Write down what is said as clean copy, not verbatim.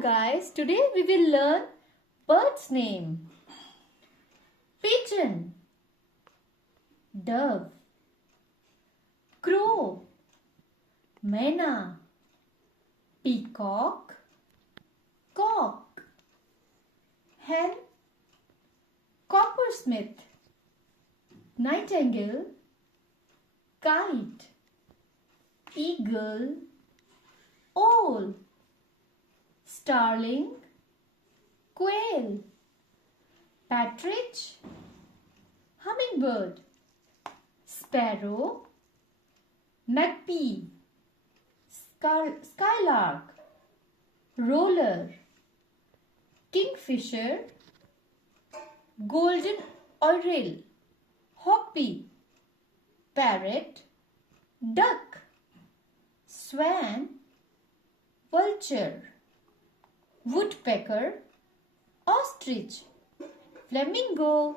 guys, today we will learn bird's name. Pigeon, dove, crow, myna, peacock, cock, hen, coppersmith, nightingale, kite, eagle, owl, starling, quail, partridge, hummingbird, sparrow, magpie, skylark, roller, kingfisher, golden oriole, hawkbee, parrot, duck, swan, vulture, woodpecker, ostrich, flamingo,